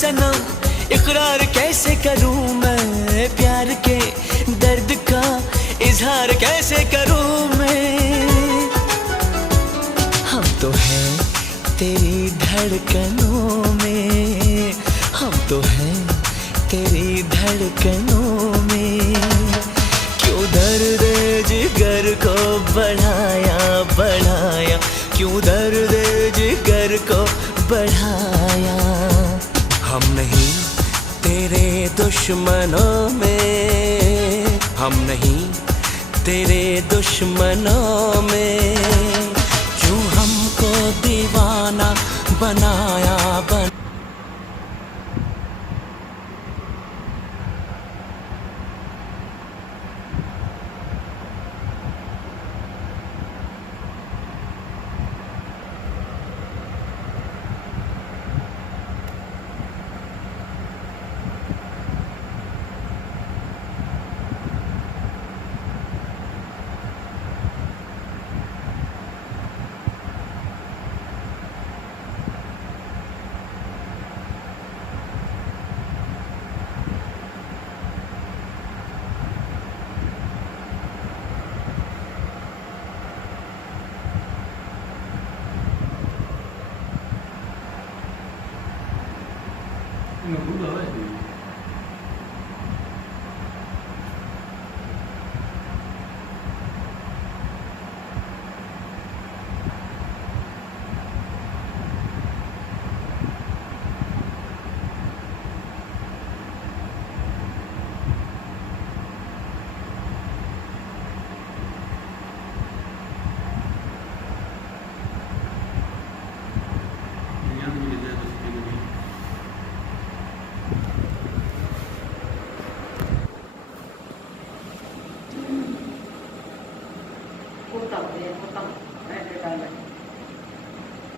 सनम, इकरार कैसे करूं मैं, प्यार के दर्द का इजहार कैसे करूं मैं। हम तो हैं तेरी धड़कनों में, हम तो हैं तेरी धड़कनों में। क्यों दर्द जिगर को बढ़ाया बढ़ाया, क्यों दर्द जिगर को बढ़ाया। हम नहीं तेरे दुश्मनों में, हम नहीं तेरे दुश्मनों में। क्यों हमको दीवाना बनाया nggak berubah lagi. Yang menjadi atas ini. Utang, utang, ada